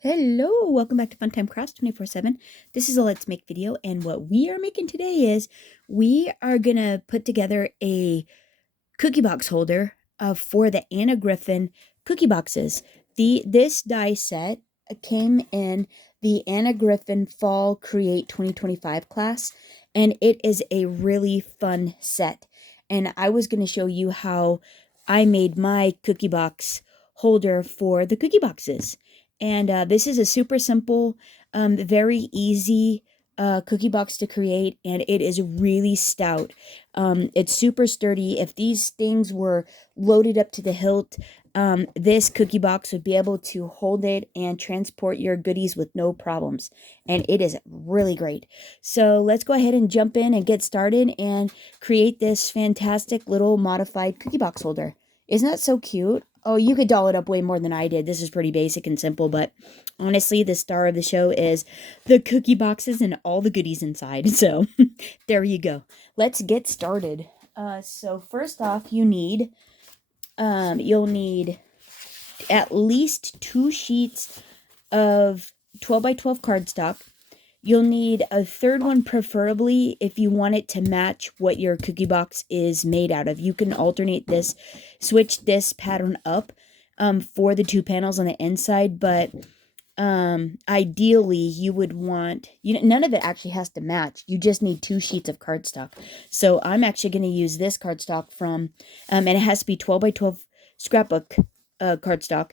Hello, welcome back to Funtime Crafts 24/7. This is a Let's Make video, and what we are making today is we are gonna put together a cookie box holder for the Anna Griffin cookie boxes. This die set came in the Anna Griffin Fall Create 2025 class, and it is a really fun set. And I was gonna show you how I made my cookie box holder for the cookie boxes. And this is a super simple, very easy cookie box to create, and it is really stout. It's super sturdy. If these things were loaded up to the hilt, this cookie box would be able to hold it and transport your goodies with no problems. And it is really great. So let's go ahead and jump in and get started and create this fantastic little modified cookie box holder. Isn't that so cute? Oh, you could doll it up way more than I did. This is pretty basic and simple, but honestly, the star of the show is the cookie boxes and all the goodies inside. So there you go. Let's get started. So first off, you'll need at least 2 sheets of 12 by 12 cardstock. You'll need a third one, preferably if you want it to match what your cookie box is made out of. You can alternate this, switch this pattern up for the 2 panels on the inside, but ideally you would want, none of it actually has to match. You just need 2 sheets of cardstock. So I'm actually going to use this cardstock from, and it has to be 12 by 12 scrapbook cardstock,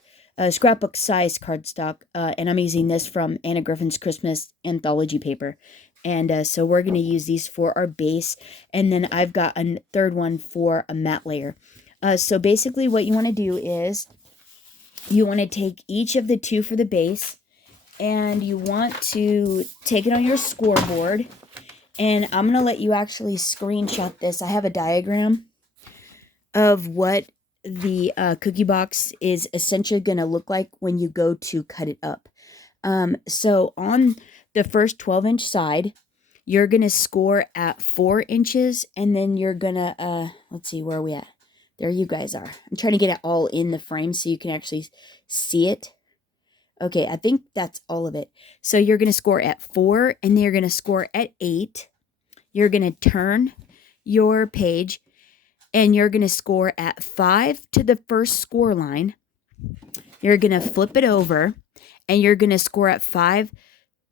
scrapbook size cardstock, and I'm using this from Anna Griffin's Christmas anthology paper. And so we're going to use these for our base, and then I've got a third one for a matte layer. So basically what you want to do is you want to take each of the 2 for the base, and you want to take it on your scoreboard, and I'm going to let you actually screenshot this. I have a diagram of what the cookie box is essentially going to look like when you go to cut it up. So on the first 12-inch side, you're going to score at 4 inches, and then you're going to, let's see, where are we at? There you guys are. I'm trying to get it all in the frame so you can actually see it. Okay, I think that's all of it. So you're going to score at 4, and then you're going to score at 8. You're going to turn your page, and you're going to score at 5 to the first score line. You're going to flip it over, and you're going to score at 5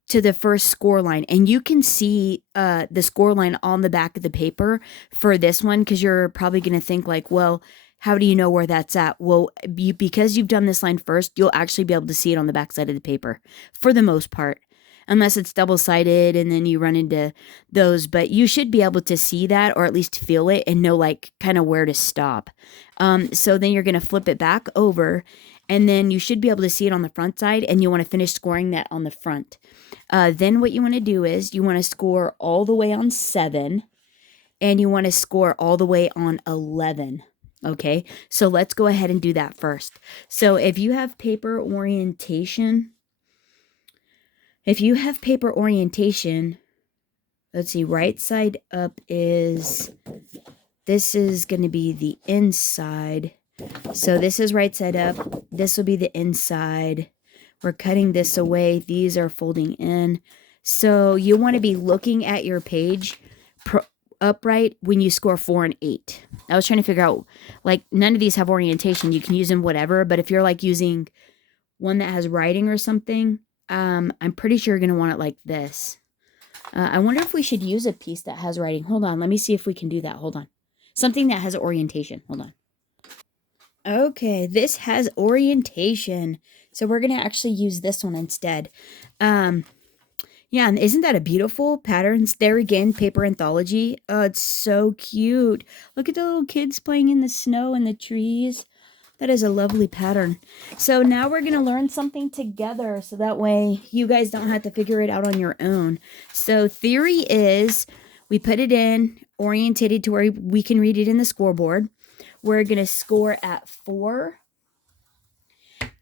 to the first score line. And you can see the score line on the back of the paper for this one, because you're probably going to think like, well, how do you know where that's at? Well, because you've done this line first, you'll actually be able to see it on the back side of the paper for the most part, unless it's double-sided and then you run into those. But you should be able to see that, or at least feel it and know like kind of where to stop. So then you're going to flip it back over, and then you should be able to see it on the front side, and you want to finish scoring that on the front. Then what you want to do is you want to score all the way on 7, and you want to score all the way on 11. Okay, so let's go ahead and do that first. So if you have paper orientation, let's see, right side up this is going to be the inside. So this is right side up. This will be the inside. We're cutting this away. These are folding in. So you want to be looking at your page upright when you score 4 and 8. I was trying to figure out, like, none of these have orientation. You can use them whatever, but if you're like using one that has writing or something, I'm pretty sure you're going to want it like this. I wonder if we should use a piece that has writing. Hold on. Let me see if we can do that. Hold on. Something that has orientation. Hold on. Okay, this has orientation. So we're going to actually use this one instead. Yeah, and isn't that a beautiful pattern? There again, paper anthology. Oh, it's so cute. Look at the little kids playing in the snow and the trees. That is a lovely pattern. So now we're going to learn something together, so that way you guys don't have to figure it out on your own. So theory is we put it in, orientated to where we can read it in the scoreboard. We're going to score at 4,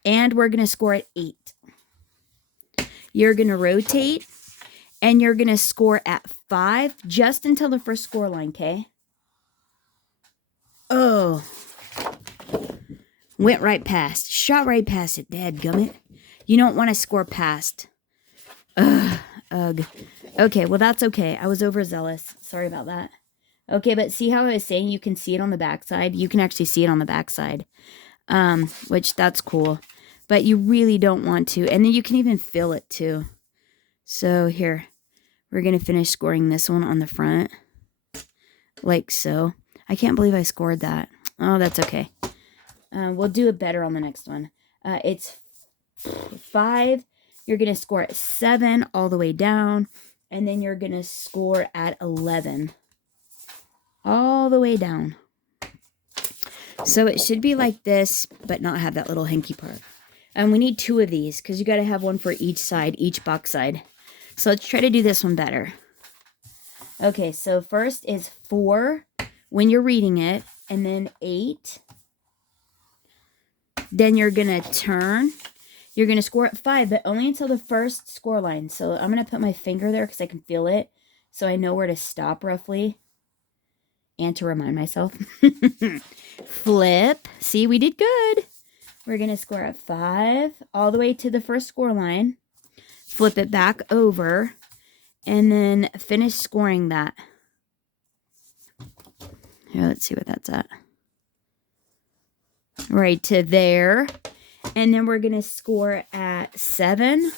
and we're going to score at 8. You're going to rotate, and you're going to score at 5 just until the first score line, okay? Oh, went right past, shot right past it, dadgummit. You don't want to score past. Ugh. Ugh. Okay, well, that's okay. I was overzealous. Sorry about that. Okay, but see how I was saying you can see it on the backside? You can actually see it on the backside, which that's cool. But you really don't want to. And then you can even feel it too. So here, we're going to finish scoring this one on the front. Like so. I can't believe I scored that. Oh, that's okay. We'll do it better on the next one. It's 5. You're going to score at 7 all the way down. And then you're going to score at 11. All the way down. So it should be like this, but not have that little hinky part. And we need 2 of these, because you got to have one for each side, each box side. So let's try to do this one better. Okay, so first is 4 when you're reading it, and then 8. Then you're going to turn. You're going to score at 5, but only until the first score line. So I'm going to put my finger there because I can feel it. So I know where to stop roughly. And to remind myself. Flip. See, we did good. We're going to score at 5 all the way to the first score line. Flip it back over. And then finish scoring that. Here, let's see what that's at. Right to there. And then we're going to score at 7.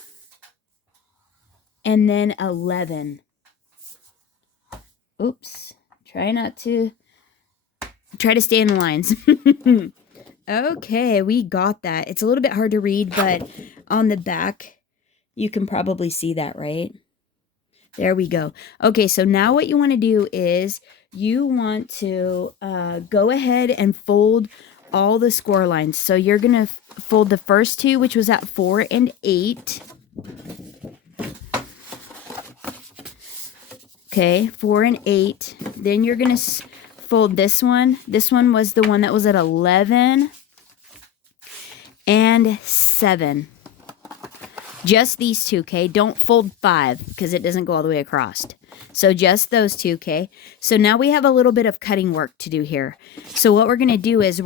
And then 11. Oops. Try to stay in the lines. Okay, we got that. It's a little bit hard to read, but on the back, you can probably see that, right? There we go. Okay, so now what you want to do is you want to go ahead and fold all the score lines. So you're going to fold the first 2, which was at 4 and 8. Okay, 4 and 8. Then you're going to fold this one. This one was the one that was at 11 and 7. Just these 2, okay? Don't fold 5 because it doesn't go all the way across. So just those 2, okay? So now we have a little bit of cutting work to do here. So what we're going to do is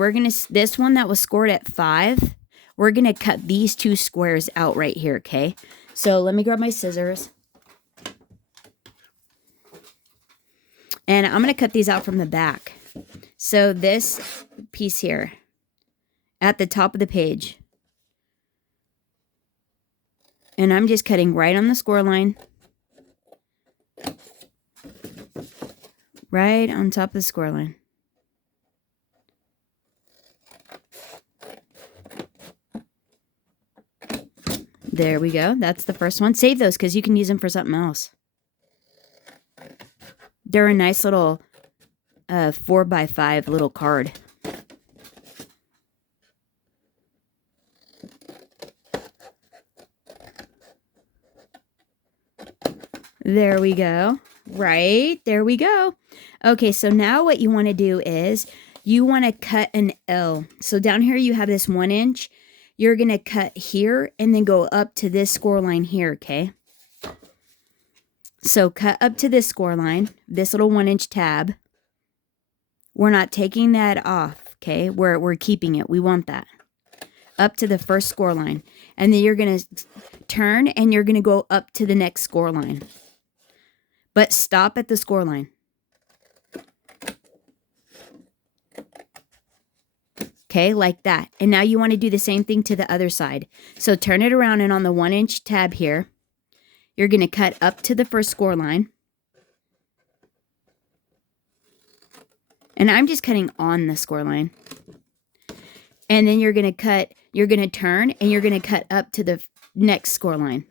this one that was scored at 5, we're going to cut these 2 squares out right here, okay? So let me grab my scissors. And I'm going to cut these out from the back. So this piece here at the top of the page. And I'm just cutting right on the score line. Right on top of the score line. There we go. That's the first one. Save those because you can use them for something else. They're a nice little 4x5 little card. There we go. Right, there we go. Okay, so now what you want to do is you want to cut an L. So down here you have this 1 inch. You're going to cut here and then go up to this score line here, okay? So cut up to this score line, this little 1 inch tab. We're not taking that off, okay? We're keeping it. We want that. Up to the first score line. And then you're going to turn and you're going to go up to the next score line. But stop at the score line. Okay, like that. And now you want to do the same thing to the other side. So turn it around and on the 1 inch tab here, you're going to cut up to the first score line. And I'm just cutting on the score line. And then you're going to turn and you're going to cut up to the next score line.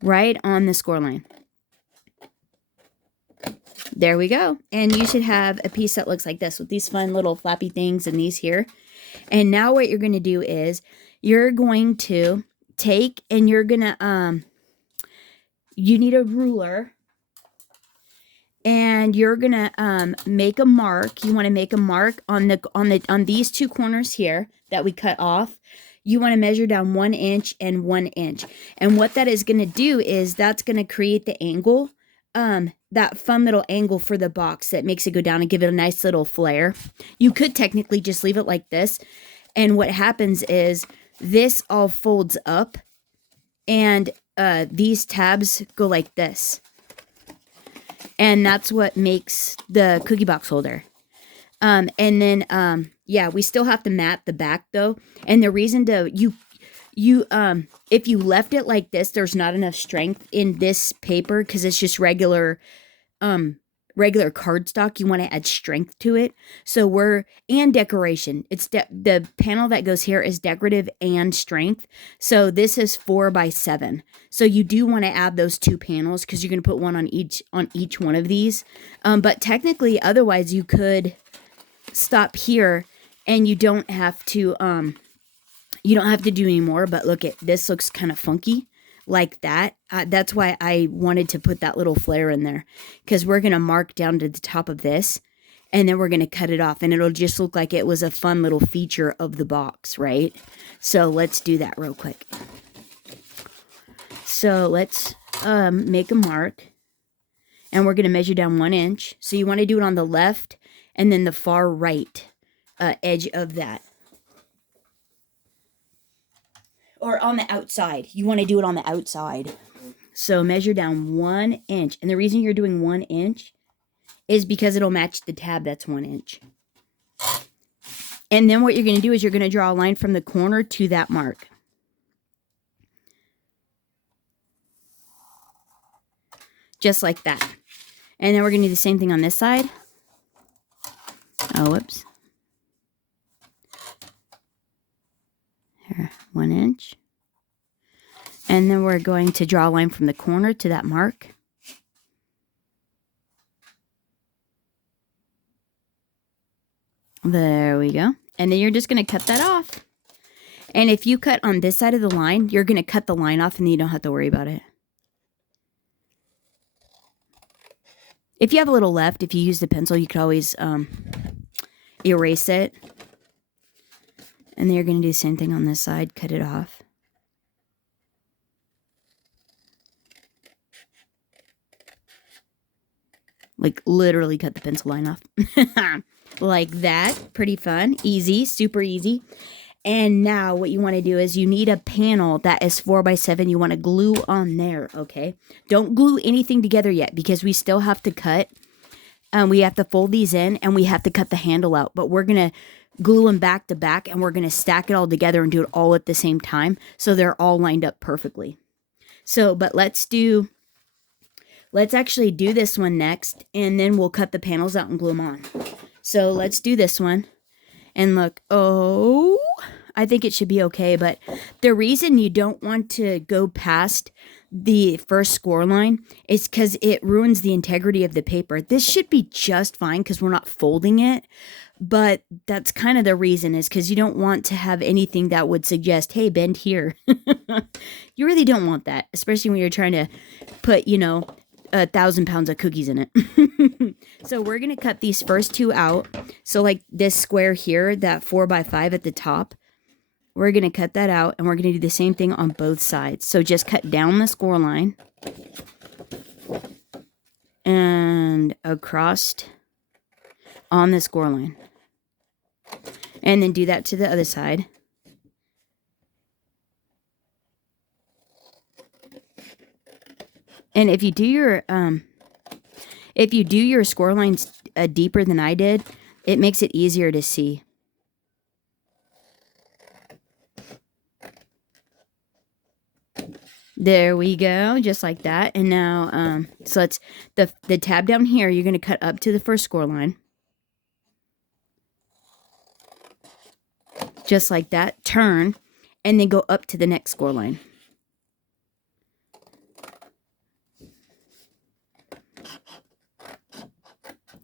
Right on the score line. There we go. And you should have a piece that looks like this with these fun little flappy things and these here. And now what you're going to do is you're going to take and you're going to, you need a ruler and you're going to make a mark. You want to make a mark on these 2 corners here that we cut off. You want to measure down 1 inch and 1 inch. And what that is going to do is that's going to create the angle, that fun little angle for the box that makes it go down and give it a nice little flare. You could technically just leave it like this. And what happens is this all folds up, and these tabs go like this. And that's what makes the cookie box holder. And then, yeah, we still have to mat the back though. And the reason if you left it like this, there's not enough strength in this paper because it's just regular cardstock. You want to add strength to it. So and decoration. It's the panel that goes here is decorative and strength. So this is 4x7. So you do want to add those two panels because you're going to put one on each one of these. But technically, otherwise you could stop here and you don't have to do any more. But look, this looks kind of funky like that. That's why I wanted to put that little flare in there, because we're going to mark down to the top of this and then we're going to cut it off and it'll just look like it was a fun little feature of the box, right? So let's do that real quick. So let's make a mark and we're going to measure down 1 inch. So you want to do it on the left and then the far right edge of that. Or on the outside. You want to do it on the outside. So measure down 1 inch. And the reason you're doing 1 inch is because it'll match the tab that's 1 inch. And then what you're going to do is you're going to draw a line from the corner to that mark. Just like that. And then we're going to do the same thing on this side. Oh, whoops. Here, 1 inch. And then we're going to draw a line from the corner to that mark. There we go. And then you're just going to cut that off. And if you cut on this side of the line, you're going to cut the line off and then you don't have to worry about it. If you have a little left, if you use the pencil, you could always erase it. And then you're going to do the same thing on this side, cut it off. Like literally cut the pencil line off. Like that. Pretty fun. Easy. Super easy. And now what you want to do is you need a panel that is 4x7. You want to glue on there, okay? Don't glue anything together yet because we still have to cut. We have to fold these in and we have to cut the handle out. But we're going to glue them back to back and we're going to stack it all together and do it all at the same time. So they're all lined up perfectly. So, but let's actually do this one next and then we'll cut the panels out and glue them on. So let's do this one. And look, oh, I think it should be okay. But the reason you don't want to go past the first score line is because it ruins the integrity of the paper. This should be just fine because we're not folding it. But that's kind of the reason, is because you don't want to have anything that would suggest, hey, bend here. You really don't want that, especially when you're trying to put, 1,000 pounds of cookies in it. So we're going to cut these first two out. So like this square here, that 4x5 at the top, we're going to cut that out and we're going to do the same thing on both sides. So just cut down the score line and across on the score line. And then do that to the other side. And if you do your score lines deeper than I did, it makes it easier to see. There we go, just like that. And now, so it's the tab down here, you're going to cut up to the first score line. Just like that, turn, and then go up to the next score line.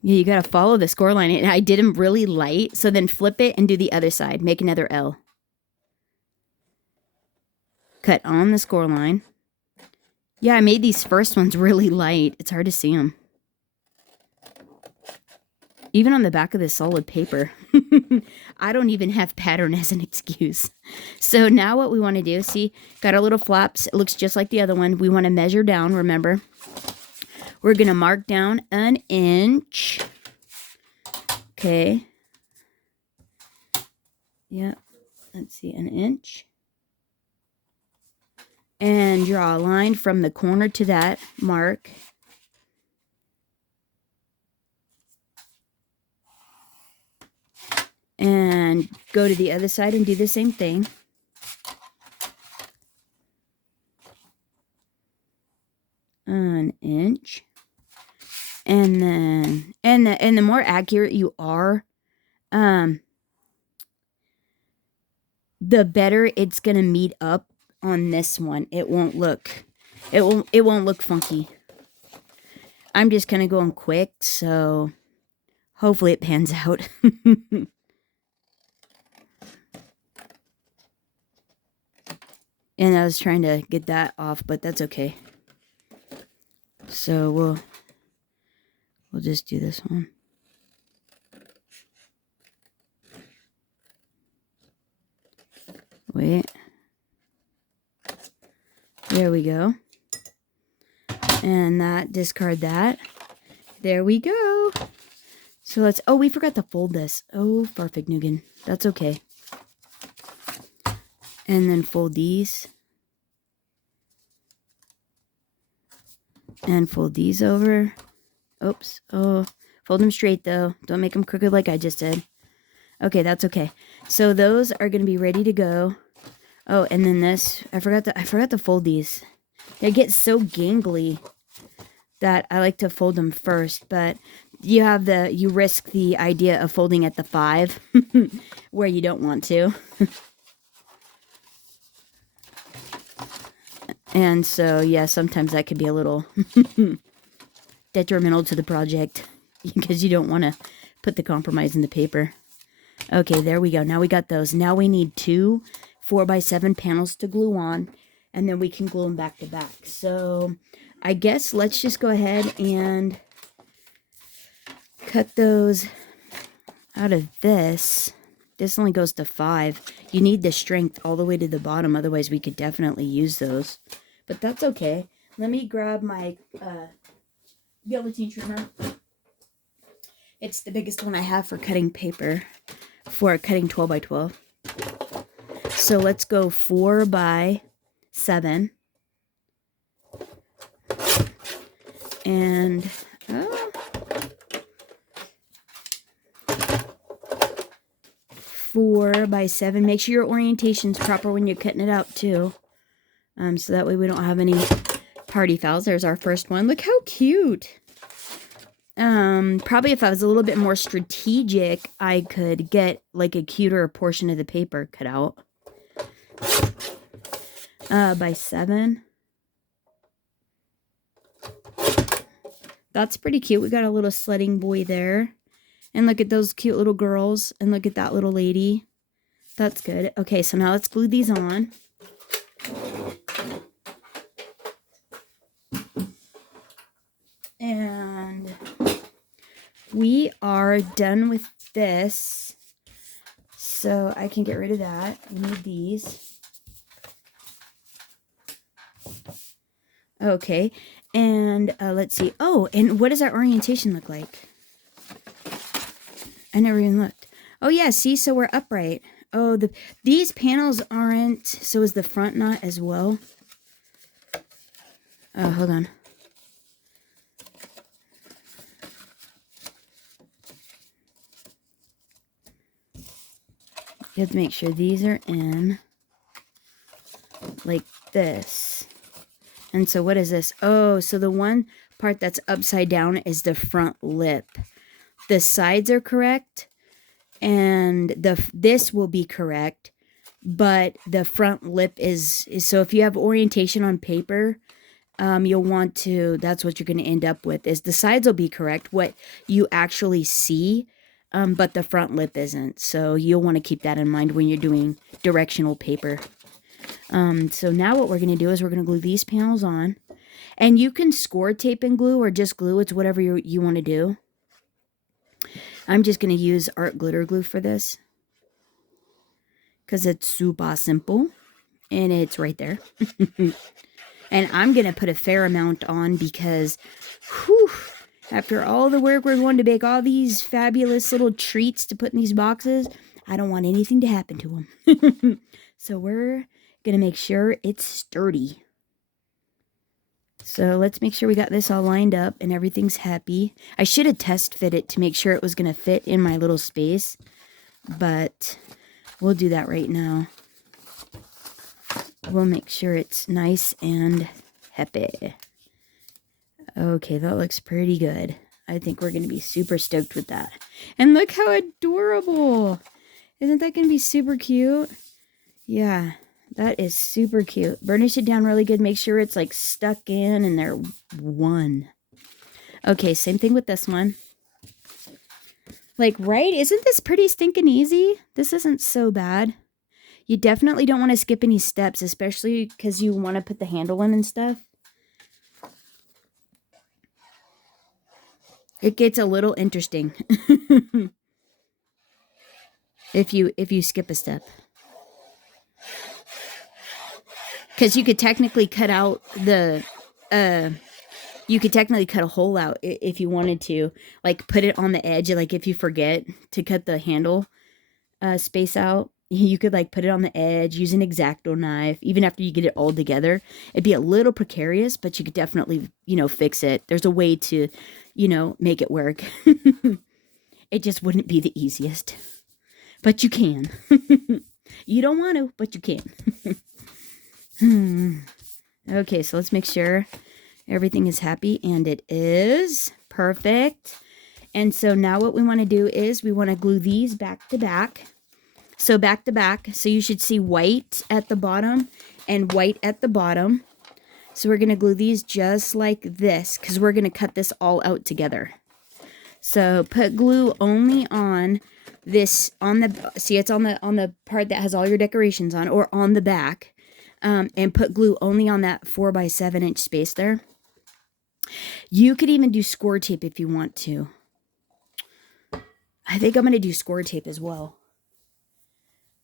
Yeah, you got to follow the score line. And I did them really light, so then flip it and do the other side. Make another L. Cut on the score line. Yeah, I made these first ones really light. It's hard to see them. Even on the back of this solid paper. I don't even have pattern as an excuse. So now what we want to do, see, got our little flaps. It looks just like the other one. We want to measure down, remember. We're going to mark down 1 inch. Okay. Yeah. Let's see, 1 inch. and draw a line from the corner to that mark. And go to the other side and do the same thing. An inch. And then, and the more accurate you are, the better it's gonna meet up on this one. It won't look funky. I'm just kind of going quick, so hopefully it pans out. And I was trying to get that off, but that's okay. So we'll just do this one. Wait. There we go. And that, discard that. There we go. So let's, oh, we forgot to fold this. Oh, Farfignugan. That's okay. And then fold these. And fold these over. Oops. Oh, fold them straight though. Don't make them crooked like I just did. Okay, that's okay. So those are going to be ready to go. Oh, and then this, I forgot to fold these. They get so gangly that I like to fold them first, but you risk the idea of folding at the 5 where you don't want to. And so, yeah, sometimes that could be a little detrimental to the project because you don't want to put the compromise in the paper. Okay, there we go. Now we got those. Now we need 2 4x7 panels to glue on, and then we can glue them back to back. So I guess let's just go ahead and cut those out of this. This only goes to 5. You need the strength all the way to the bottom, otherwise we could definitely use those. But that's okay. Let me grab my guillotine trimmer. It's the biggest one I have for cutting paper, for cutting 12x12. So let's go 4x7. And 4x7. Make sure your orientation's proper when you're cutting it out too. So that way we don't have any party fouls. There's our first one. Look how cute. Probably if I was a little bit more strategic, I could get like a cuter portion of the paper cut out. By 7. That's pretty cute. We got a little sledding boy there. And look at those cute little girls. And look at that little lady. That's good. Okay, so now let's glue these on. And we are done with this. So I can get rid of that. We need these. Okay, and let's see. Oh, and what does our orientation look like? I never even looked. Oh yeah, see, so we're upright. Oh, these panels aren't, so is the front not as well? Oh, hold on. You have to make sure these are in like this. And so what is this? Oh, so the one part that's upside down is the front lip. The sides are correct, and this will be correct, but the front lip is so if you have orientation on paper, you'll want to, that's what you're going to end up with, is the sides will be correct, what you actually see, but the front lip isn't. So you'll want to keep that in mind when you're doing directional paper. So now what we're going to do is we're going to glue these panels on. And you can score tape and glue or just glue. It's whatever you want to do. I'm just going to use art glitter glue for this, because it's super simple. And it's right there. And I'm going to put a fair amount on because, whew, after all the work we're going to make all these fabulous little treats to put in these boxes, I don't want anything to happen to them. So we're going to make sure it's sturdy. So let's make sure we got this all lined up and everything's happy. I should have test fit it to make sure it was going to fit in my little space, but we'll do that right now. We'll make sure it's nice and happy. Okay, that looks pretty good. I think we're going to be super stoked with that. And look how adorable. Isn't that going to be super cute? Yeah, that is super cute. Burnish it down really good. Make sure it's like stuck in and they're one. Okay, same thing with this one. Like, right? Isn't this pretty stinking easy? This isn't so bad. You definitely don't want to skip any steps, especially because you want to put the handle in and stuff. It gets a little interesting if you skip a step. Because you could technically cut out the you could technically cut a hole out if you wanted to, like put it on the edge. Like if you forget to cut the handle space out, you could like put it on the edge, use an X-Acto knife. Even after you get it all together, it'd be a little precarious, but you could definitely, fix it. There's a way to, make it work. It just wouldn't be the easiest, but you can. You don't want to, but you can. Okay, so let's make sure everything is happy, and it is perfect. And so now what we want to do is we want to glue these back to back. So back to back. So you should see white at the bottom and white at the bottom. So we're going to glue these just like this because we're going to cut this all out together. So put glue only on this, see it's on the part that has all your decorations on, or on the back. And put glue only on that 4x7 inch space there. You could even do score tape if you want to. I think I'm going to do score tape as well.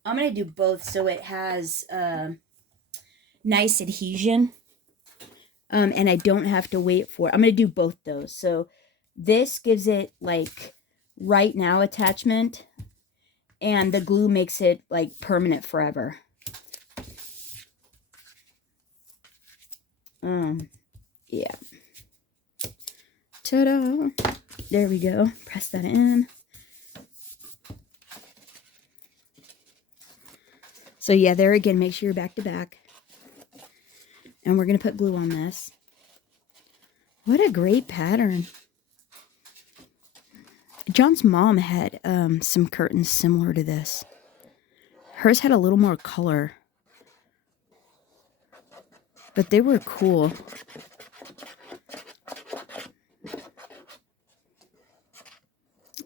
I'm going to do both so it has nice adhesion. And I don't have to wait for it. I'm going to do both those. So this gives it like right now attachment. And the glue makes it like permanent forever. Yeah. Ta-da. There we go. Press that in. So yeah, there again, make sure you're back to back. And we're going to put glue on this. What a great pattern. John's mom had some curtains similar to this. Hers had a little more color. But they were cool.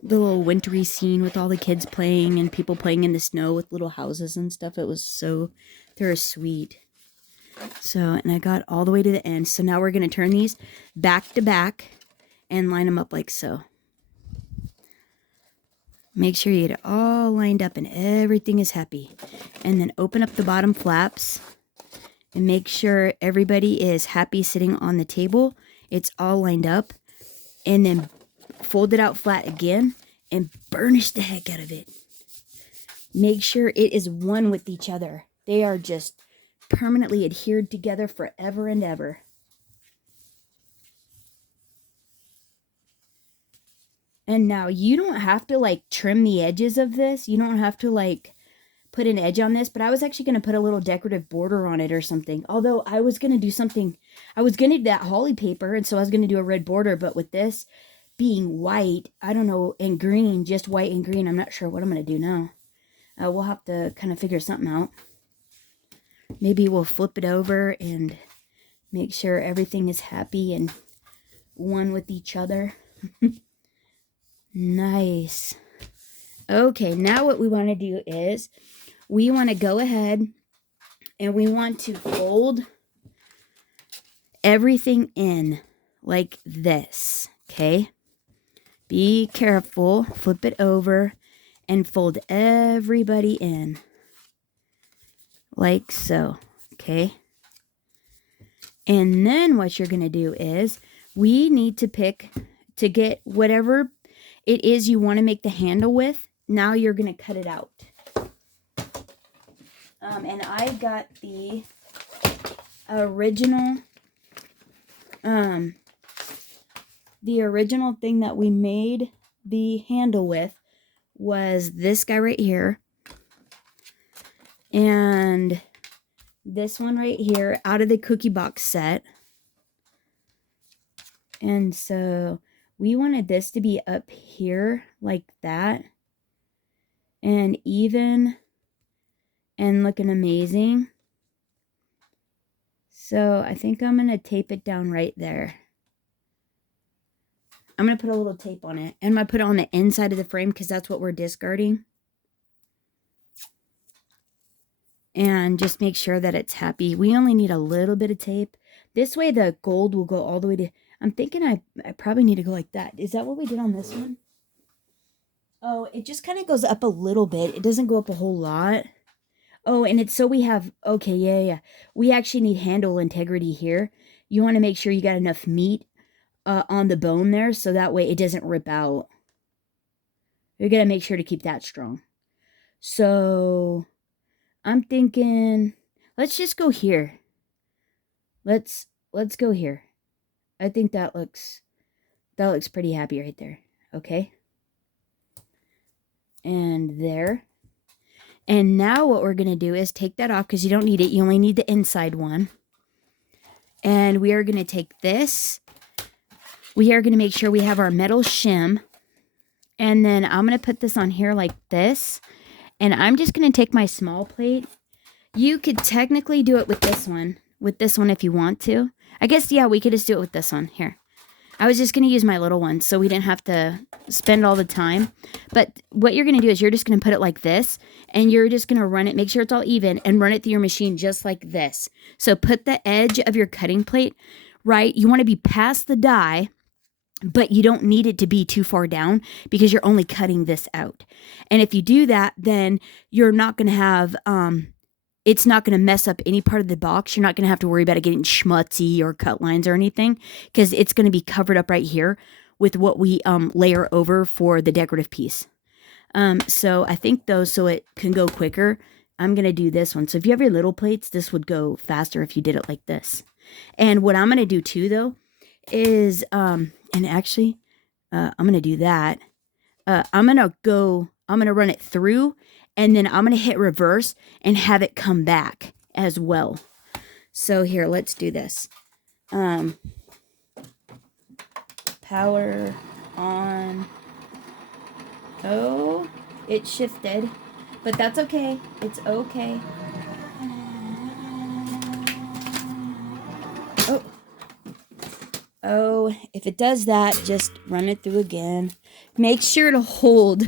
The little wintry scene with all the kids playing and people playing in the snow with little houses and stuff. It was so, they were sweet. So, and I got all the way to the end. So now we're going to turn these back to back and line them up like so. Make sure you get it all lined up and everything is happy. And then open up the bottom flaps and make sure everybody is happy sitting on the table. It's all lined up. And then fold it out flat again and burnish the heck out of it. Make sure it is one with each other. They are just permanently adhered together forever and ever. And now you don't have to like trim the edges of this. You don't have to like put an edge on this, but I was actually going to put a little decorative border on it or something. Although I was going to do something, I was going to do that holly paper, and so I was going to do a red border, but with this being white, I don't know, and green, just white and green, I'm not sure what I'm going to do now. We'll have to kind of figure something out. Maybe we'll flip it over and make sure everything is happy and one with each other. Nice. Okay, now what we want to do is we want to go ahead and we want to fold everything in like this, okay? Be careful, flip it over and fold everybody in like so, okay? And then what you're going to do is we need to pick, to get whatever it is you want to make the handle with. Now you're going to cut it out. And I got the original the original thing that we made the handle with was this guy right here. And this one right here out of the cookie box set. And so we wanted this to be up here like that. And even and looking amazing. So I think I'm going to tape it down right there. I'm going to put a little tape on it. And I'm going to put it on the inside of the frame because that's what we're discarding. And just make sure that it's happy. We only need a little bit of tape. This way the gold will go all the way to... I'm thinking I probably need to go like that. Is that what we did on this one? Oh, it just kind of goes up a little bit. It doesn't go up a whole lot. Oh, and it's so we have... Okay, yeah. We actually need handle integrity here. You want to make sure you got enough meat on the bone there, so that way it doesn't rip out. You're going to make sure to keep that strong. So... I'm thinking, let's just go here. Let's go here. I think that looks pretty happy right there. Okay. And there. And now what we're going to do is take that off because you don't need it. You only need the inside one. And we are going to take this. We are going to make sure we have our metal shim. And then I'm going to put this on here like this. And I'm just going to take my small plate. You could technically do it with this one. With this one if you want to. I guess, yeah, we could just do it with this one. Here. I was just going to use my little one so we didn't have to spend all the time. But what you're going to do is you're just going to put it like this. And you're just going to run it. Make sure it's all even. And run it through your machine just like this. So put the edge of your cutting plate right. You want to be past the die. But you don't need it to be too far down because you're only cutting this out. And if you do that, then you're not going to have, it's not going to mess up any part of the box. You're not going to have to worry about it getting schmutzy or cut lines or anything because it's going to be covered up right here with what we layer over for the decorative piece. So I think though, so it can go quicker, I'm going to do this one. So if you have your little plates, this would go faster if you did it like this. And what I'm going to do too though is, and actually, I'm going to do that. I'm going to run it through and then I'm going to hit reverse and have it come back as well. So here, let's do this. Power on. Oh, it shifted, but that's okay. It's okay. Oh, if it does that, just run it through again. Make sure to hold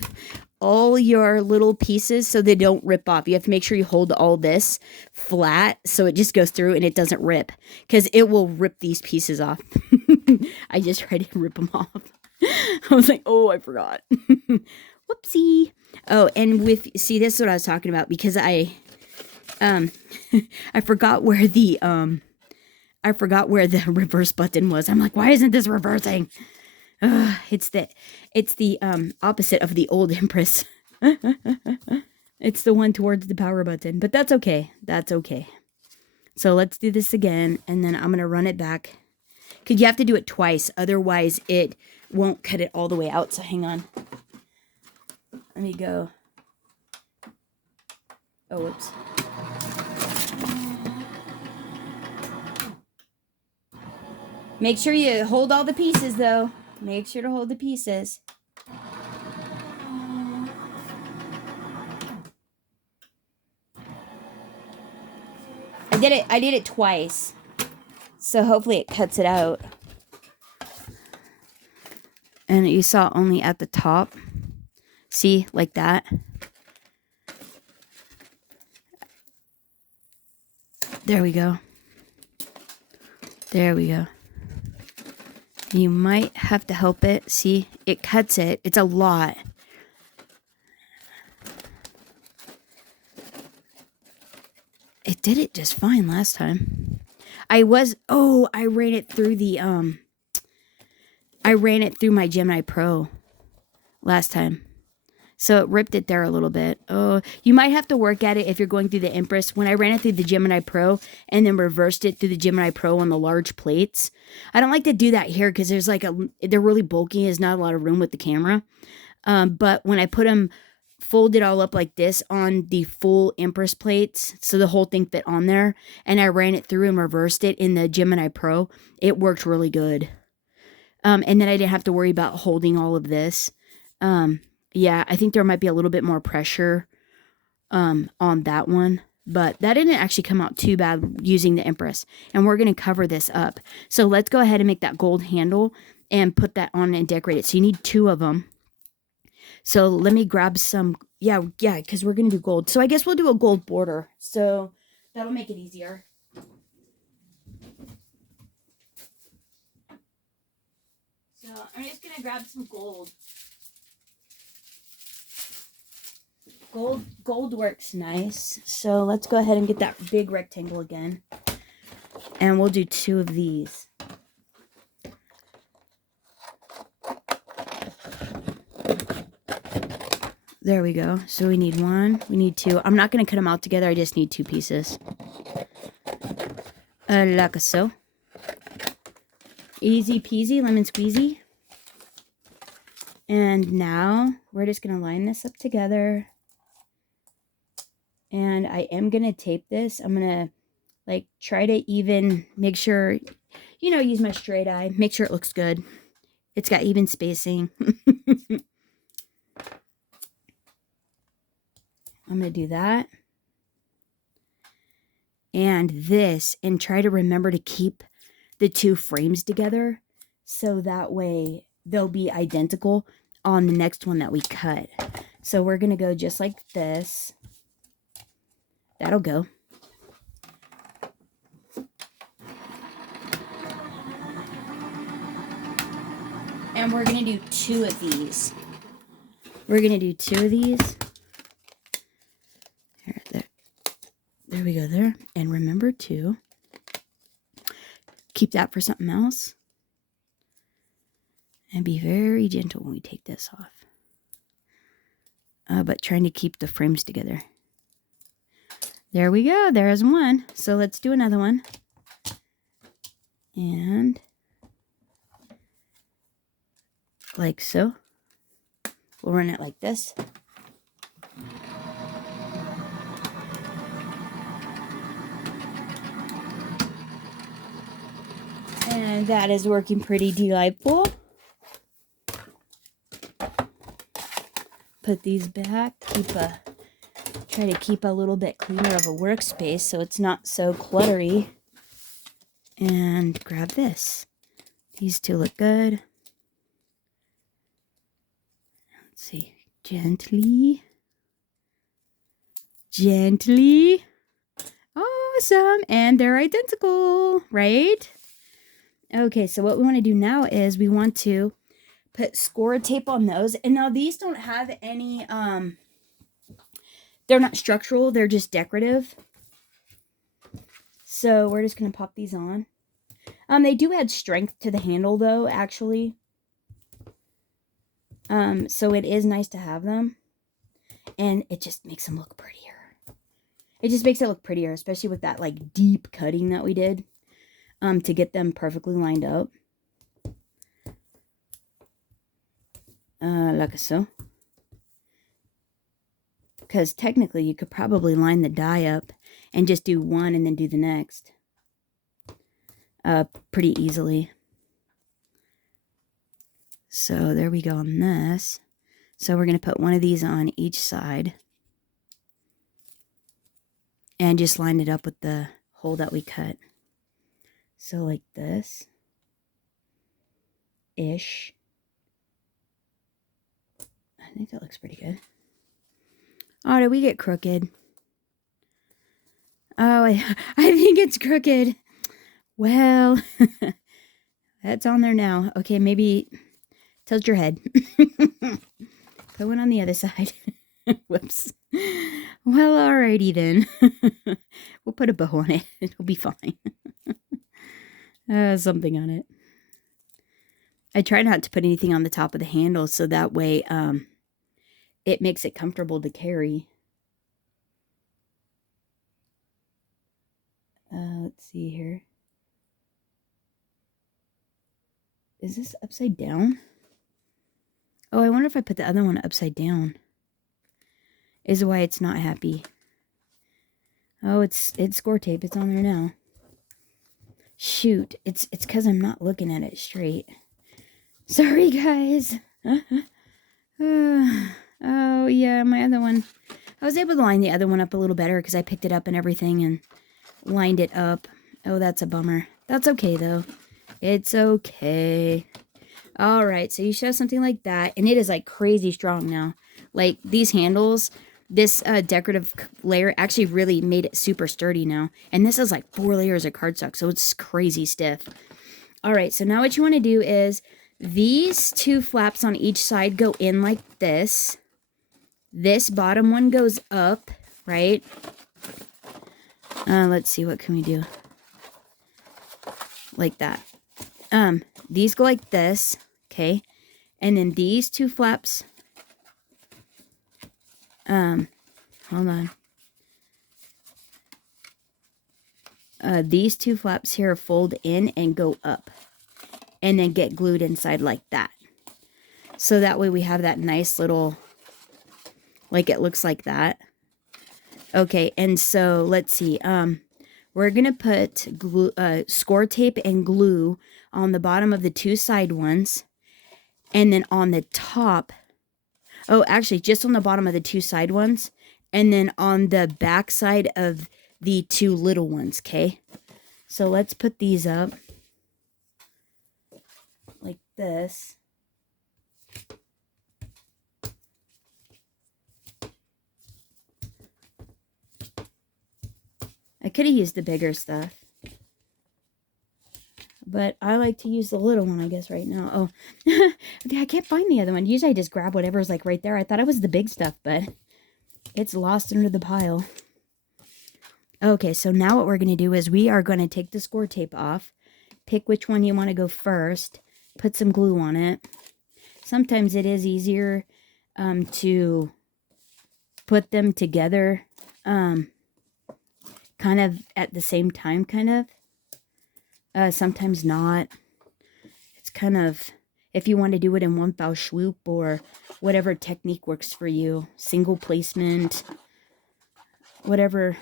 all your little pieces so they don't rip off. You have to make sure you hold all this flat so it just goes through and it doesn't rip because it will rip these pieces off. I just tried to rip them off. I was like, oh, I forgot. Whoopsie. Oh, and see, this is what I was talking about because I forgot where the reverse button was. I'm like, why isn't this reversing? It's the opposite of the old Empress. It's the one towards the power button, but that's okay. That's okay. So let's do this again, and then I'm going to run it back. Because you have to do it twice, otherwise it won't cut it all the way out. So hang on. Let me go. Oh, whoops. Make sure you hold all the pieces, though. Make sure to hold the pieces. I did it twice. So hopefully it cuts it out. And you saw only at the top. See, like that. There we go. There we go. You might have to help it. See, it cuts it. It's a lot. It did it just fine last time. I ran it through I ran it through my Gemini Pro last time. So it ripped it there a little bit. Oh, you might have to work at it if you're going through the Empress. When I ran it through the Gemini Pro and then reversed it through the Gemini Pro on the large plates, I don't like to do that here because there's like they're really bulky. There's not a lot of room with the camera. But when I put them folded all up like this on the full Empress plates, so the whole thing fit on there, and I ran it through and reversed it in the Gemini Pro, it worked really good. And then I didn't have to worry about holding all of this. Yeah, I think there might be a little bit more pressure on that one, but that didn't actually come out too bad using the Empress. And we're going to cover this up. So let's go ahead and make that gold handle and put that on and decorate it. So you need 2 of them. So let me grab some, yeah, because we're going to do gold. So I guess we'll do a gold border. So that'll make it easier. So I'm just going to grab some gold. Gold works nice. So let's go ahead and get that big rectangle again. And we'll do 2 of these. There we go. So we need 1. We need 2. I'm not going to cut them out together. I just need 2 pieces. Like so. Easy peasy, lemon squeezy. And now we're just going to line this up together. And I am going to tape this. I'm going to like try to even make sure, use my straight eye. Make sure it looks good. It's got even spacing. I'm going to do that. And this. And try to remember to keep the 2 frames together. So that way they'll be identical on the next one that we cut. So we're going to go just like this. That'll go. And we're going to do 2 of these. We're going to do 2 of these. There we go there. And remember to keep that for something else. And be very gentle when we take this off. But trying to keep the frames together. There we go. There's 1. So let's do another one. And like so. We'll run it like this. And that is working pretty delightful. Put these back. Try to keep a little bit cleaner of a workspace so it's not so cluttery. And grab this. These 2 look good. Let's see. Gently. Gently. Awesome. And they're identical, right? Okay, so what we want to do now is we want to put score tape on those. And now these don't have any, they're not structural. They're just decorative. So we're just going to pop these on. They do add strength to the handle though, actually. So it is nice to have them. And it just makes them look prettier. It just makes it look prettier, especially with that like deep cutting that we did. To get them perfectly lined up. Like so. Because technically you could probably line the die up and just do 1 and then do the next. Pretty easily. So there we go on this. So we're going to put 1 of these on each side. And just line it up with the hole that we cut. So like this. Ish. I think that looks pretty good. Oh, did we get crooked? Oh, I think it's crooked. Well, that's on there now. Okay, maybe tilt your head. Put one on the other side. Whoops. Well, alrighty then. We'll put a bow on it. It'll be fine. Something on it. I try not to put anything on the top of the handle so that way it makes it comfortable to carry. Let's see here. Is this upside down? Oh, I wonder if I put the other one upside down. Is why it's not happy. Oh, it's score tape. It's on there now. Shoot, it's because I'm not looking at it straight. Sorry, guys. Oh, yeah, my other one. I was able to line the other one up a little better because I picked it up and everything and lined it up. Oh, that's a bummer. That's okay, though. It's okay. All right, so you show something like that, and it is, like, crazy strong now. Like, these handles, this decorative layer actually really made it super sturdy now. And this is, like, 4 layers of cardstock, so it's crazy stiff. All right, so now what you want to do is these 2 flaps on each side go in like this. This bottom one goes up, right? Let's see, what can we do? Like that. These go like this, okay? And then these 2 flaps, hold on. These 2 flaps here fold in and go up. And then get glued inside like that. So that way we have that nice little, like it looks like that. Okay, and so let's see. We're going to put glue, score tape and glue on the bottom of the 2 side ones. And then on the top, oh, actually, just on the bottom of the 2 side ones. And then on the back side of the 2 little ones, okay? So let's put these up. Like this. I could have used the bigger stuff. But I like to use the little one, I guess, right now. Oh, I can't find the other one. Usually I just grab whatever's like right there. I thought it was the big stuff, but it's lost under the pile. Okay, so now what we're going to do is we are going to take the score tape off. Pick which one you want to go first. Put some glue on it. Sometimes it is easier to put them together kind of at the same time, kind of. Sometimes not. It's kind of, if you want to do it in one foul swoop or whatever technique works for you. Single placement, whatever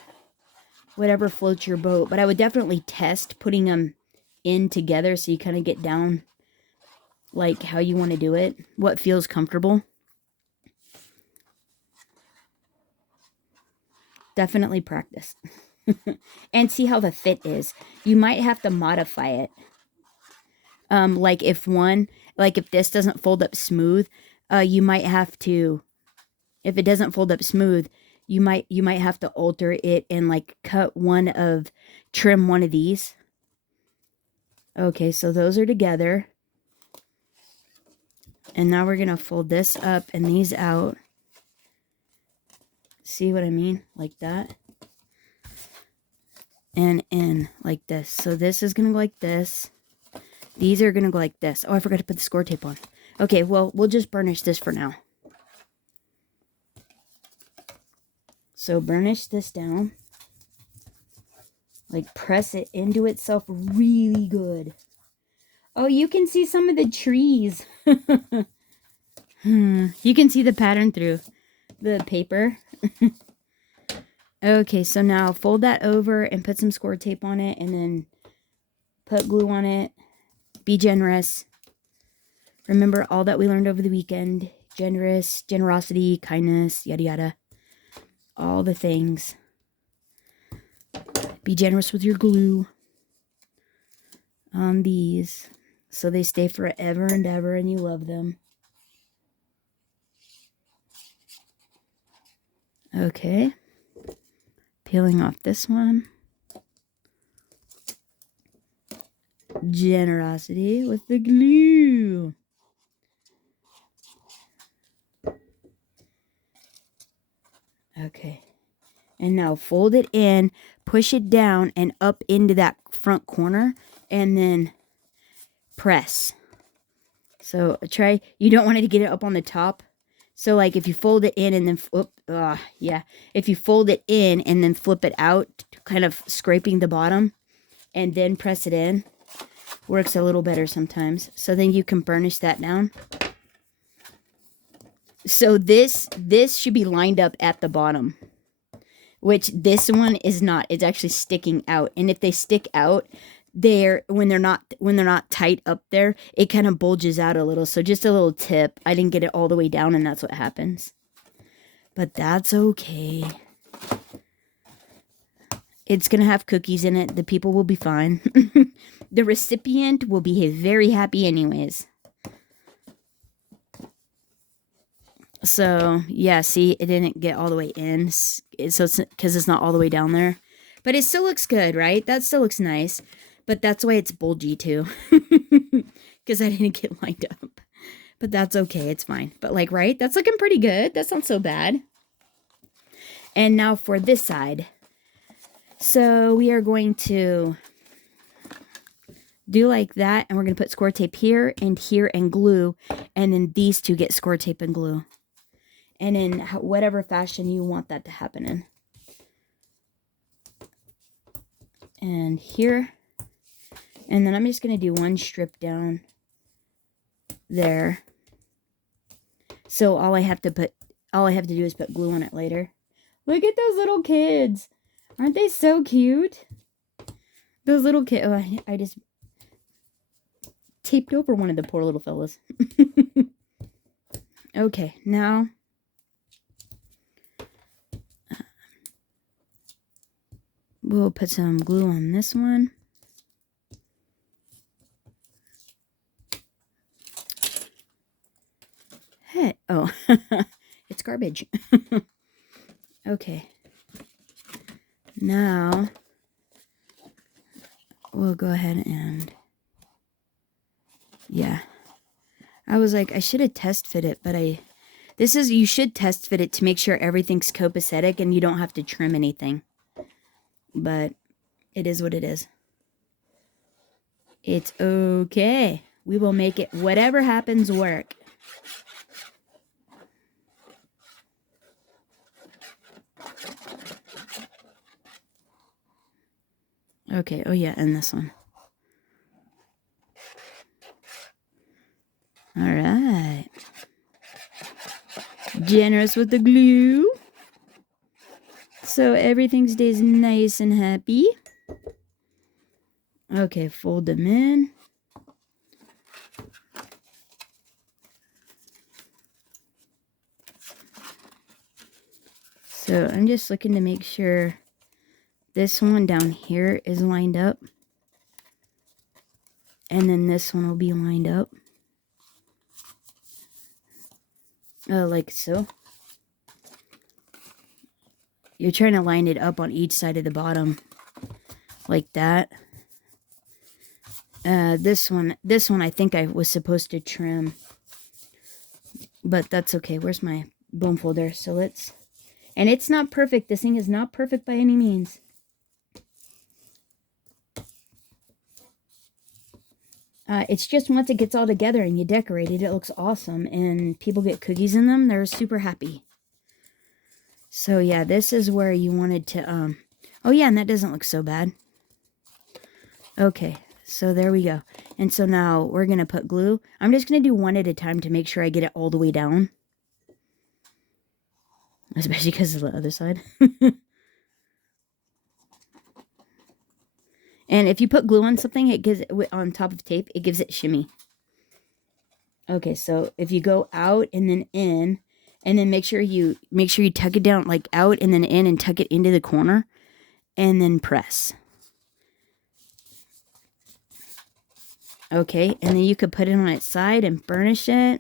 floats your boat. But I would definitely test putting them in together so you kind of get down like how you want to do it, what feels comfortable. Definitely practice. And see how the fit is. You might have to modify it. Like if this doesn't fold up smooth, you might have to, if it doesn't fold up smooth, you might have to alter it and like trim one of these. Okay, so those are together. And now we're going to fold this up and these out. See what I mean? Like that. And in like this. So this is going to go like this. These are going to go like this. Oh, I forgot to put the score tape on. Okay, well, we'll just burnish this for now. So burnish this down. Like press it into itself really good. Oh, you can see some of the trees. You can see the pattern through the paper. Okay, so now fold that over and put some score tape on it and then put glue on it. Be generous. Remember all that we learned over the weekend. Generosity, kindness, yada yada. All the things. Be generous with your glue on these so they stay forever and ever and you love them. Okay. Peeling off this one. Generosity with the glue. Okay. And now fold it in, push it down and up into that front corner, and then press. So try, you don't want it to get it up on the top. So like if you fold it in and then if you fold it in and then flip it out, kind of scraping the bottom and then press it in, works a little better sometimes. So then you can burnish that down. So this should be lined up at the bottom, which this one is not. It's actually sticking out. And if they stick out, when they're not tight up there, it kind of bulges out a little. So just a little tip. I didn't get it all the way down, and that's what happens. But that's okay. It's gonna have cookies in it. The people will be fine. The recipient will be very happy anyways. So yeah, see, it didn't get all the way in, so it's because it's not all the way down there. But it still looks good, right? That still looks nice. But that's why it's bulgy too. Because I didn't get lined up. But that's okay, it's fine. But like, right? That's looking pretty good. That's not so bad. And now for this side. So we are going to do like that. And we're going to put score tape here and glue. And then these two get score tape and glue. And in whatever fashion you want that to happen in. And here. And then I'm just going to do one strip down there. So all I have to do is put glue on it later. Look at those little kids. Aren't they so cute? Those little kids. Oh, I just taped over one of the poor little fellas. Okay, now we'll put some glue on this one. Hey, oh, it's garbage. Okay. Now we'll go ahead and, yeah. I was like, I should have test fit it, but you should test fit it to make sure everything's copacetic and you don't have to trim anything. But it is what it is. It's okay. We will make it, whatever happens, work. Okay, oh yeah, and this one. All right. Generous with the glue. So everything stays nice and happy. Okay, fold them in. So I'm just looking to make sure this one down here is lined up. And then this one will be lined up. Like so. You're trying to line it up on each side of the bottom. Like that. This one I think I was supposed to trim. But that's okay. Where's my bone folder? So let's... And it's not perfect. This thing is not perfect by any means. It's just once it gets all together and you decorate it, it looks awesome. And people get cookies in them. They're super happy. So yeah, this is where you wanted to... Oh yeah, and that doesn't look so bad. Okay, so there we go. And so now we're going to put glue. I'm just going to do one at a time to make sure I get it all the way down. Especially because of the other side. And if you put glue on something, it gives it on top of tape, it gives it shimmy. Okay, so if you go out and then in, and then make sure you tuck it down like out and then in and tuck it into the corner, and then press. Okay, and then you could put it on its side and burnish it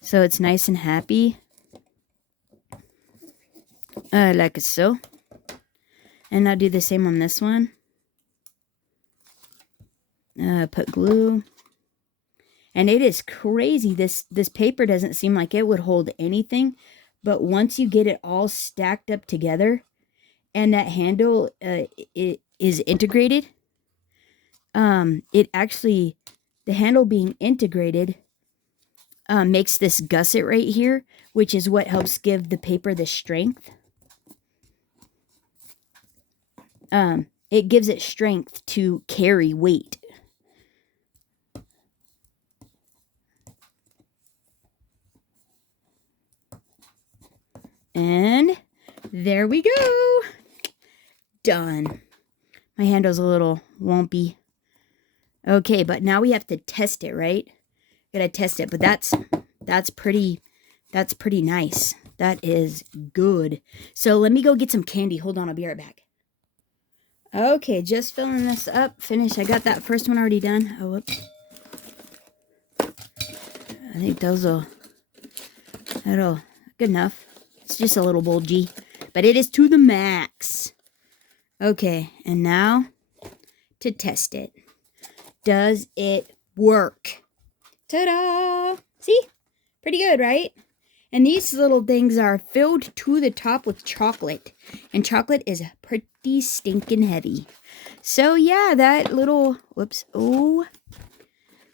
so it's nice and happy. Like so. And I'll do the same on this one. Put glue. And it is crazy. This paper doesn't seem like it would hold anything. But once you get it all stacked up together and that handle it is integrated, it actually, the handle being integrated, makes this gusset right here, which is what helps give the paper the strength. It gives it strength to carry weight. And there we go. Done. My handle's a little wumpy. Okay, but now we have to test it, right? Gotta test it, but that's pretty nice. That is good. So let me go get some candy. Hold on, I'll be right back. Okay, just filling this up. Finished. I got that first one already done. Oh, whoops. I think that'll good enough. It's just a little bulgy, but it is to the max. Okay, and now to test it. Does it work? Ta-da! See? Pretty good, right? And these little things are filled to the top with chocolate. And chocolate is pretty stinking heavy. So yeah, that little, whoops, oh.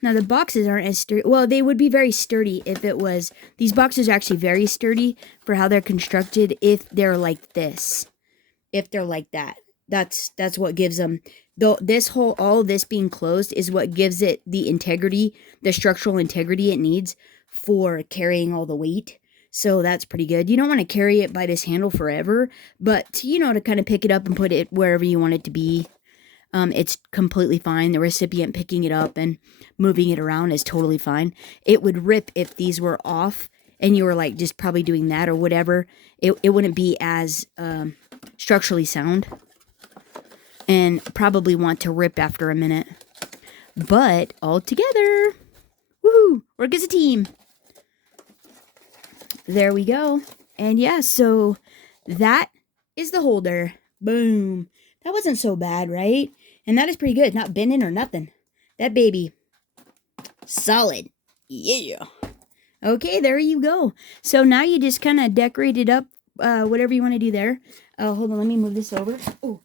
Now the boxes aren't as sturdy. Well, they would be very sturdy if it was, these boxes are actually very sturdy for how they're constructed if they're like this. If they're like that. That's what gives them, though this whole, all of this being closed is what gives it the integrity, the structural integrity it needs for carrying all the weight. So that's pretty good. You don't want to carry it by this handle forever, but you know, to kind of pick it up and put it wherever you want it to be, it's completely fine. The recipient picking it up and moving it around is totally fine. It would rip if these were off and you were like just probably doing that or whatever. It wouldn't be as structurally sound and probably want to rip after a minute. But all together, woohoo, work as a team. There we go. And yeah, so that is the holder. Boom. That wasn't so bad, right? And that is pretty good. Not bending or nothing. That baby, solid. Yeah. Okay, there you go. So now you just kind of decorate it up, whatever you want to do there. Hold on, let me move this over. Oh.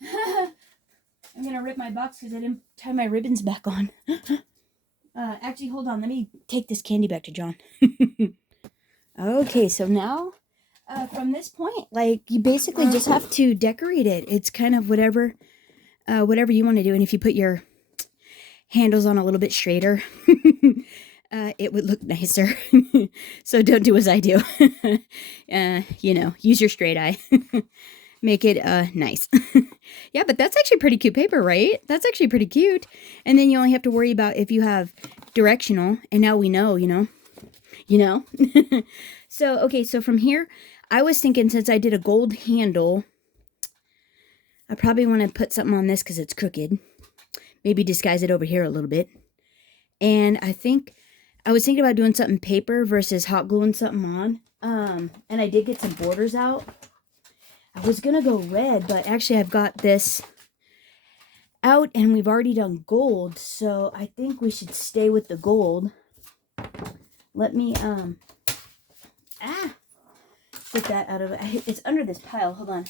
I'm going to rip my box because I didn't tie my ribbons back on. Actually, hold on. Let me take this candy back to John. Okay, so now, from this point, like, you basically just have to decorate it. It's kind of whatever you want to do. And if you put your handles on a little bit straighter, it would look nicer. So don't do as I do. You know, use your straight eye. Make it nice. Yeah, but that's actually pretty cute paper, right? That's actually pretty cute. And then you only have to worry about if you have directional. And now we know, you know. So, okay, so from here, I was thinking since I did a gold handle, I probably want to put something on this because it's crooked. Maybe disguise it over here a little bit. And I was thinking about doing something paper versus hot gluing something on. And I did get some borders out. I was going to go red, but actually I've got this out and we've already done gold. So I think we should stay with the gold. Let me, get that out of it. It's under this pile. Hold on.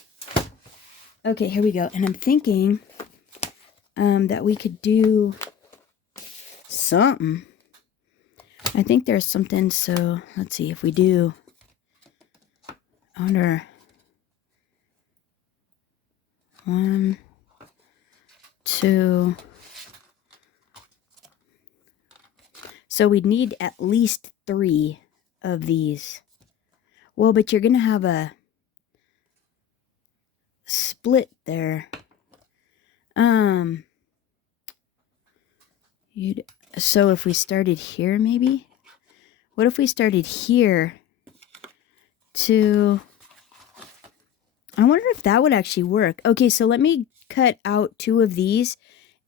Okay, here we go. And I'm thinking, that we could do something. I think there's something, so let's see if we do under 1, 2. So we'd need at least 3 of these. Well, but you're going to have a split there. So if we started here, maybe? What if we started here to... I wonder if that would actually work. Okay, so let me cut out 2 of these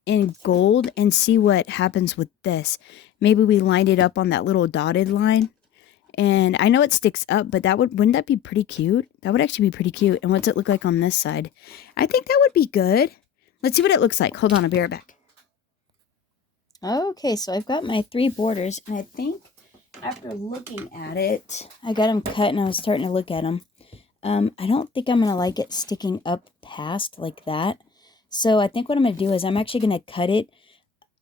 in gold and see what happens with this. Maybe we lined it up on that little dotted line. And I know it sticks up, but wouldn't that be pretty cute? That would actually be pretty cute. And what's it look like on this side? I think that would be good. Let's see what it looks like. Hold on, I'll be right back. Okay, so I've got my 3 borders, and I think after looking at it, I got them cut and I was starting to look at them. I don't think I'm going to like it sticking up past like that. So I think what I'm going to do is I'm actually going to cut it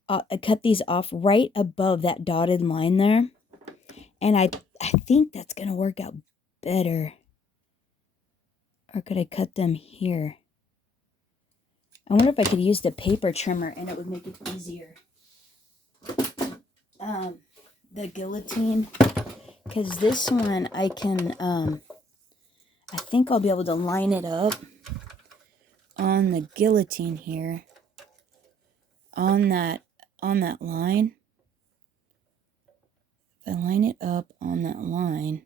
cut these off right above that dotted line there. And I think that's going to work out better. Or could I cut them here? I wonder if I could use the paper trimmer and it would make it easier. The guillotine, because this one I can, I think I'll be able to line it up on the guillotine here, on that line. If I line it up on that line,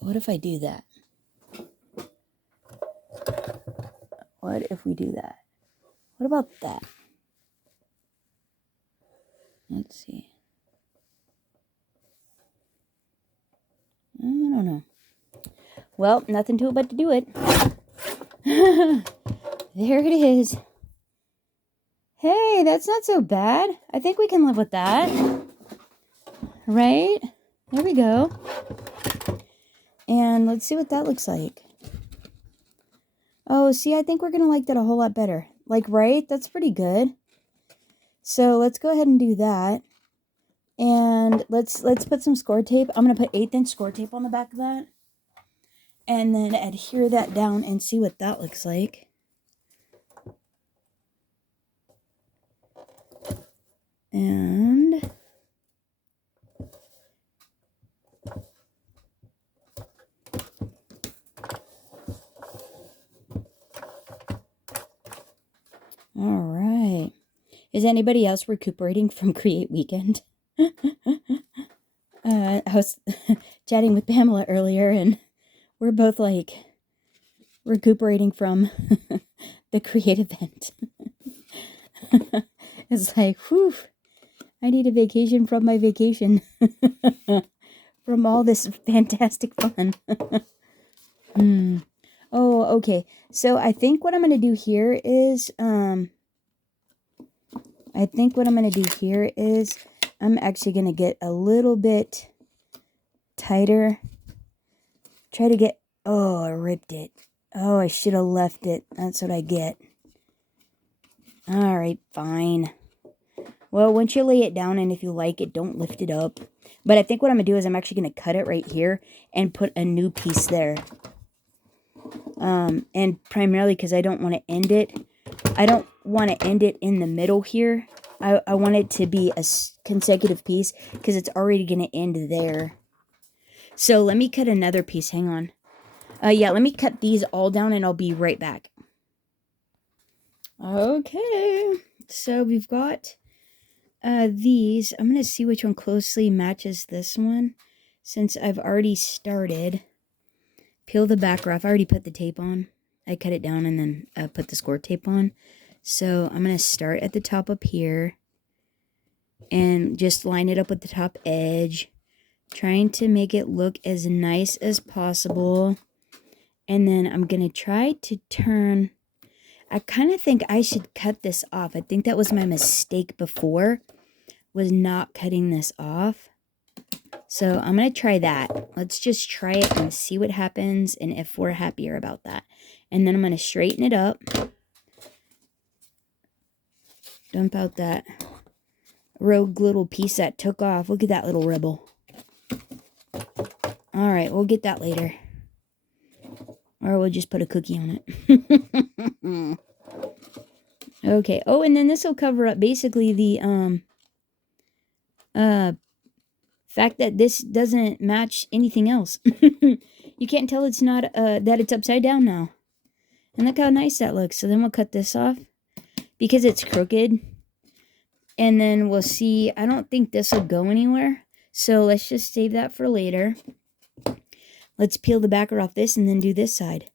what if I do that? What if we do that? What about that? Let's see. I don't know. Well, nothing to it but to do it. There it is. Hey, that's not so bad. I think we can live with that. Right? There we go. And let's see what that looks like. Oh, see, I think we're going to like that a whole lot better. Like, right? That's pretty good. So let's go ahead and do that. And let's put some score tape. I'm going to put 1/8" score tape on the back of that. And then adhere that down and see what that looks like. And all right. Is anybody else recuperating from Create Weekend? I was chatting with Pamela earlier, and we're both like recuperating from the Create event. It's like, whew, I need a vacation from my vacation. From all this fantastic fun. Oh, okay. So I think what I'm going to do here is, I'm actually going to get a little bit tighter. Try to get, oh, I ripped it. Oh, I should have left it. That's what I get. All right, fine. Well, once you lay it down, and if you like it, don't lift it up. But I think what I'm going to do is I'm actually going to cut it right here and put a new piece there. And primarily because I don't want to end it. I don't want to end it in the middle here. I want it to be a consecutive piece because it's already going to end there. So let me cut another piece. Hang on. Yeah, let me cut these all down and I'll be right back. Okay. So we've got these. I'm going to see which one closely matches this one since I've already started. Peel the back off. I already put the tape on. I cut it down and then put the score tape on. So I'm going to start at the top up here and just line it up with the top edge, trying to make it look as nice as possible. And then I'm going to try to turn. I kind of think I should cut this off. I think that was my mistake before, was not cutting this off. So I'm going to try that. Let's just try it and see what happens and if we're happier about that. And then I'm going to straighten it up. Dump out that rogue little piece that took off. Look at that little rebel. All right, we'll get that later. Or we'll just put a cookie on it. Okay. Oh, and then this will cover up basically the fact that this doesn't match anything else. You can't tell it's not that it's upside down now. And look how nice that looks. So then we'll cut this off because it's crooked. And then we'll see. I don't think this will go anywhere. So let's just save that for later. Let's peel the backer off this and then do this side.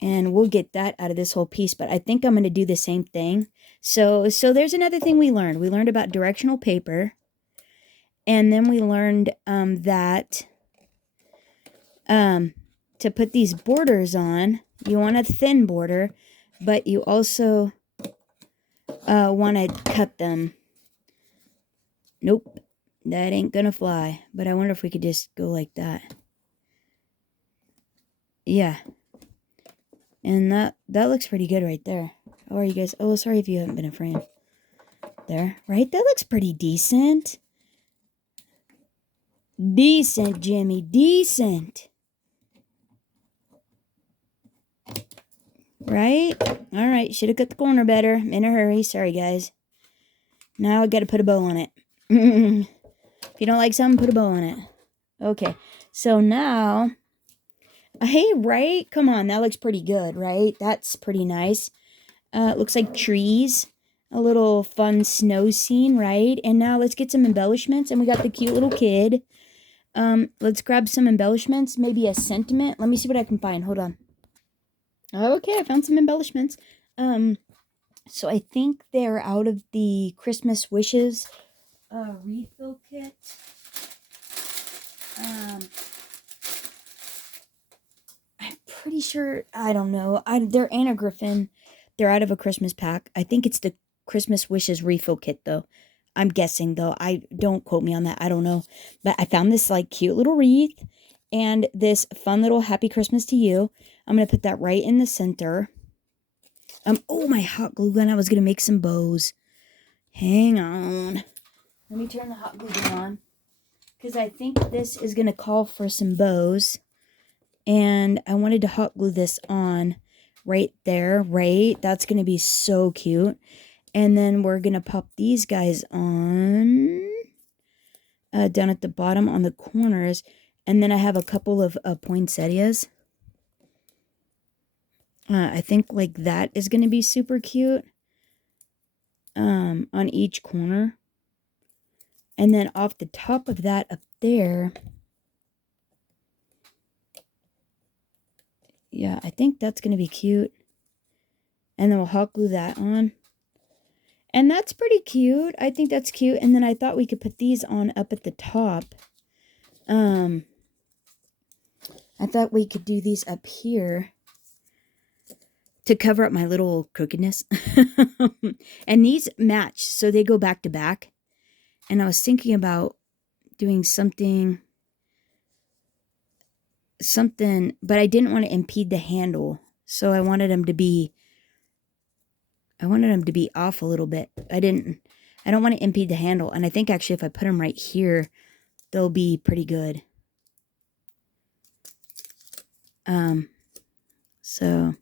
And we'll get that out of this whole piece. But I think I'm going to do the same thing. So there's another thing we learned. We learned about directional paper. And then we learned that to put these borders on, you want a thin border, but you also want to cut them. Nope, that ain't gonna fly. But I wonder if we could just go like that. Yeah. And that looks pretty good right there. How are you guys? Oh, sorry if you haven't been a friend. There, right? That looks pretty decent. Decent, Jimmy. Decent. Right? Alright, should have cut the corner better. In a hurry. Sorry, guys. Now I gotta put a bow on it. If you don't like something, put a bow on it. Okay, so now... Hey, right? Come on, that looks pretty good, right? That's pretty nice. It looks like trees. A little fun snow scene, right? And now let's get some embellishments. And we got the cute little kid. Let's grab some embellishments. Maybe a sentiment. Let me see what I can find. Hold on. Okay, I found some embellishments. So I think they're out of the Christmas wishes refill kit. I'm pretty sure, I don't know. They're Anna Griffin. They're out of a Christmas pack. I think it's the Christmas wishes refill kit though. I'm guessing though. I don't quote me on that. I don't know. But I found this like cute little wreath and this fun little happy Christmas to you. I'm going to put that right in the center. Oh, my hot glue gun. I was going to make some bows. Hang on. Let me turn the hot glue gun on. Because I think this is going to call for some bows. And I wanted to hot glue this on right there, right? That's going to be so cute. And then we're going to pop these guys on down at the bottom on the corners. And then I have a couple of poinsettias. I think like that is going to be super cute on each corner. And then off the top of that up there, yeah, I think that's going to be cute. And then we'll hot glue that on. And that's pretty cute. I think that's cute. And then I thought we could put these on up at the top. I thought we could do these up here to cover up my little crookedness. And these match, so they go back to back. And I was thinking about doing something, but I didn't want to impede the handle. So I wanted them to be off a little bit. I don't want to impede the handle. And I think actually if I put them right here, they'll be pretty good. So,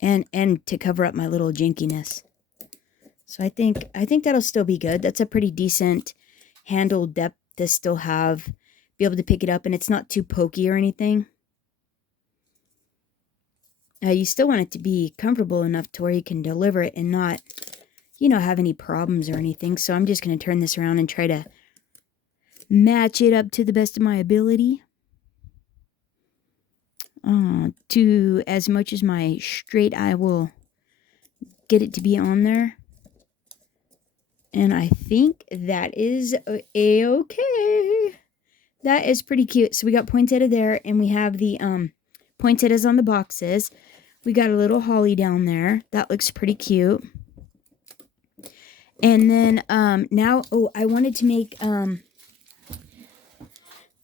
and to cover up my little jinkiness. So I think that'll still be good. That's a pretty decent handle depth to still be able to pick it up, and it's not too pokey or anything. You still want it to be comfortable enough to where you can deliver it and not, have any problems or anything. So I'm just going to turn this around and try to match it up to the best of my ability. To as much as my straight eye will get it to be on there. And I think that is a-okay. That is pretty cute. So we got poinsettia there, and we have the poinsettias on the boxes. We got a little holly down there. That looks pretty cute. And then now, I wanted to make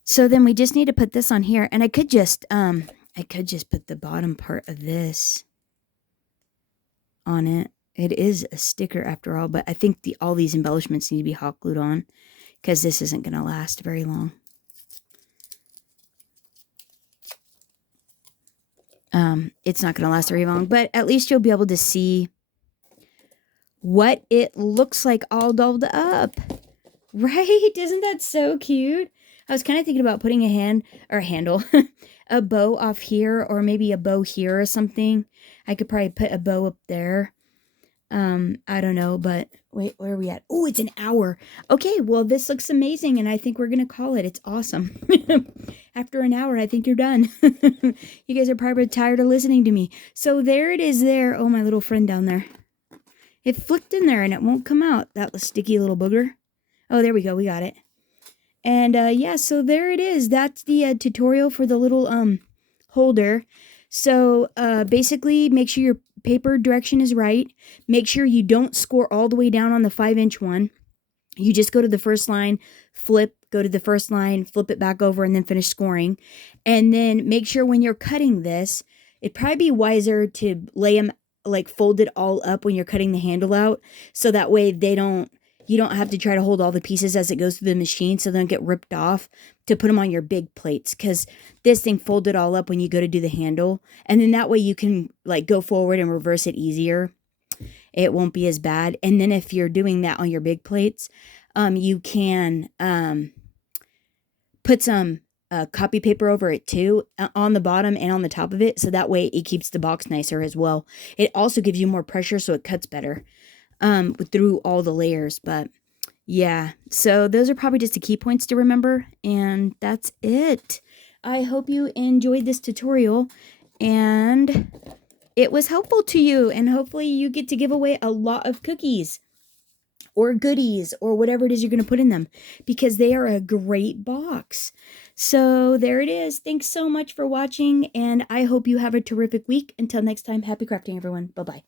so then we just need to put this on here, and I could just put the bottom part of this on it. It is a sticker after all, but I think all these embellishments need to be hot glued on because this isn't going to last very long. It's not going to last very long, but at least you'll be able to see what it looks like all dolled up. Right? Isn't that so cute? I was kind of thinking about putting a bow off here, or maybe a bow here or something. I could probably put a bow up there. I don't know, but wait, where are we at? Oh, it's an hour. Okay, well, this looks amazing, and I think we're going to call it. It's awesome. After an hour, I think you're done. You guys are probably tired of listening to me. So there it is there. Oh, my little friend down there. It flicked in there, and it won't come out. That sticky little booger. Oh, there we go. We got it. And, yeah, so there it is. That's the tutorial for the little holder. So, basically, make sure your paper direction is right. Make sure you don't score all the way down on the 5-inch one. You just go to the first line, flip, go to the first line, flip it back over, and then finish scoring. And then make sure when you're cutting this, it'd probably be wiser to lay them, like fold it all up when you're cutting the handle out. So that way you don't have to try to hold all the pieces as it goes through the machine so they don't get ripped off to put them on your big plates. Because this thing folds it all up when you go to do the handle. And then that way you can like go forward and reverse it easier. It won't be as bad. And then if you're doing that on your big plates, you can put some copy paper over it too, on the bottom and on the top of it. So that way it keeps the box nicer as well. It also gives you more pressure so it cuts better through all the layers. But yeah, so those are probably just the key points to remember. And that's it. I hope you enjoyed this tutorial and it was helpful to you. And hopefully you get to give away a lot of cookies or goodies or whatever it is you're going to put in them, because they are a great box. So there it is. Thanks so much for watching, and I hope you have a terrific week. Until next time, happy crafting, everyone. Bye-bye.